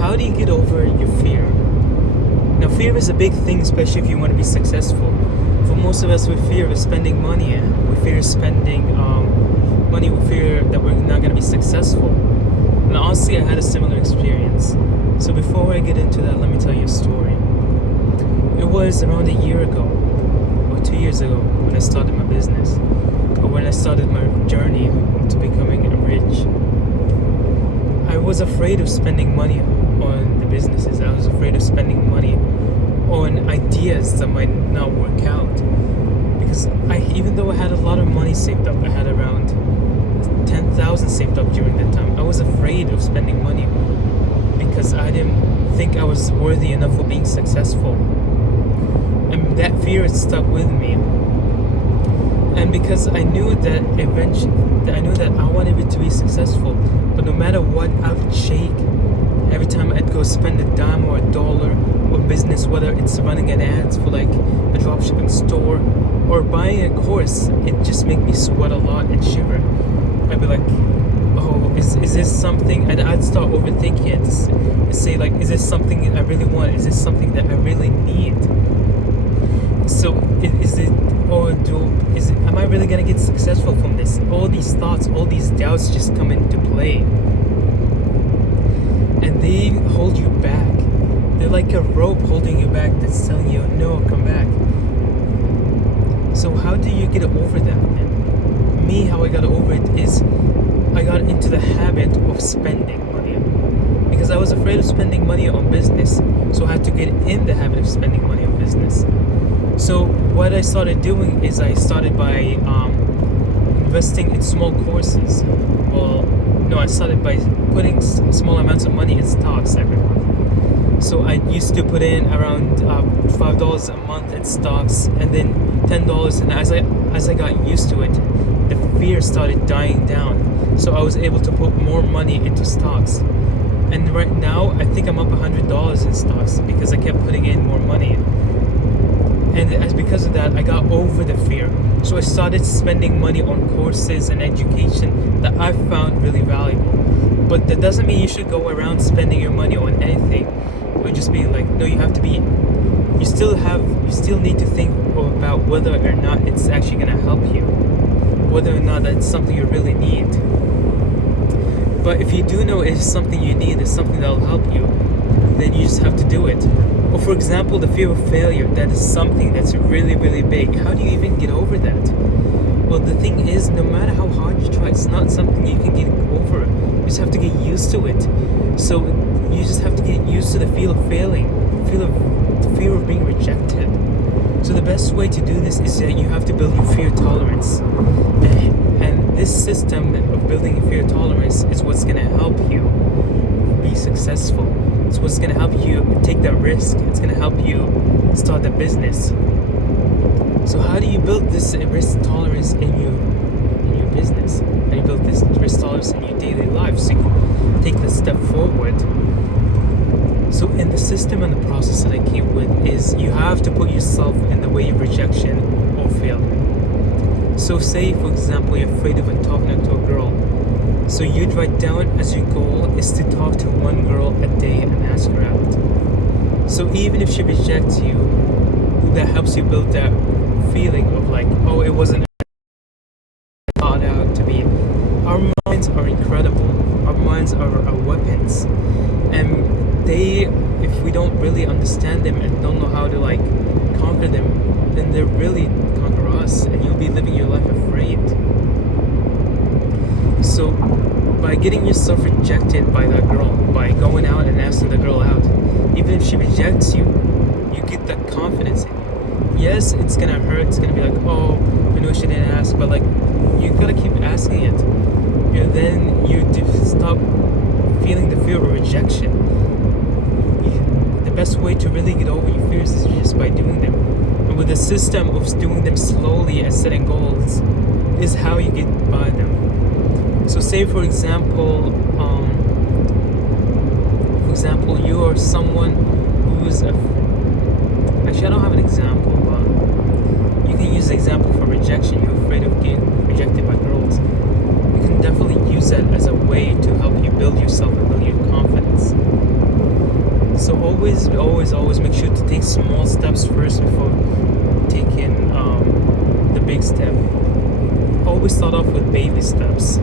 how do you get over your fear? Now, fear is a big thing, especially if you want to be successful. For most of us, we fear of spending money. We fear spending money. We fear that we're not going to be successful. And honestly, I had a similar experience. So before I get into that, let me tell you a story. It was around a year ago, or 2 years ago, when I started my business, or when I started my journey to becoming rich. I was afraid of spending money on the businesses. I was afraid of spending money on ideas that might not work out. Because even though I had a lot of money saved up, I had around 10,000 saved up during that time, I was afraid of spending money because I didn't think I was worthy enough for being successful. And that fear stuck with me. And because I knew that I wanted it to be successful, but no matter what, I would shake every time I'd go spend a dime or a dollar on business, whether it's running an ad for like a dropshipping store or buying a course. It just made me sweat a lot and shiver. I'd be like, oh, is this something? And I'd start overthinking it and say like, is this something I really want? Is this something that I really need? So am I really gonna get successful from this? All these thoughts, all these doubts just come into play, and they hold you back. They're like a rope holding you back that's telling you, no, come back. So how do you get over that? And me, how I got over it is I got into the habit of spending money because I was afraid of spending money on business. So I had to get in the habit of spending money on business. So what I started doing is I started by investing in small courses. I started by putting small amounts of money in stocks every month. So I used to put in around $5 a month in stocks, and then $10. And as I got used to it, the fear started dying down. So I was able to put more money into stocks. And right now, I think I'm up $100 in stocks because I kept putting in more money. And because of that, I got over the fear. So I started spending money on courses and education that I found really valuable. But that doesn't mean you should go around spending your money on anything. Or just being like, no, you still need to think about whether or not it's actually going to help you. Whether or not that's something you really need. But if you do know it's something you need, it's something that'll help you, then you just have to do it. Or for example, the fear of failure, that is something that's really, really big. How do you even get over that? Well, the thing is, no matter how hard you try, it's not something you can get over. You just have to get used to it. So you just have to get used to the fear of failing, the fear of being rejected. So the best way to do this is that you have to build your fear tolerance. And this system of building a fear tolerance is what's going to help you be successful. It's what's going to help you take that risk. It's going to help you start a business. So how do you build this risk tolerance in your business? How do you build this risk tolerance in your daily life so you can take this step forward? So in the system and the process that I came with is you have to put yourself in the way of rejection or failure. So say, for example, you're afraid of talking to a girl. So you'd write down as your goal is to talk to one girl a day and ask her out. So even if she rejects you, that helps you build that feeling of like, oh, it wasn't thought out to be. Our minds are incredible. Our minds are our weapons. And if we don't really understand them and don't know how to like conquer them, then they really conquer us, and you'll be living your life afraid. So by getting yourself rejected by that girl, by going out and asking the girl out, even if she rejects you, you get that confidence in you. Yes, it's gonna hurt. It's gonna be like, oh, I know she didn't ask, but like, you gotta keep asking it. And then you stop feeling the fear of rejection. The best way to really get over your fears is just by doing them. And with a system of doing them slowly and setting goals is how you get by them. So say for example, you are someone who's actually I don't have an example, but you can use the example for rejection. You're afraid of getting rejected by girls. You can definitely use that as a way to help you build yourself and build your confidence. So always make sure to take small steps first before taking the big step. Always start off with baby steps.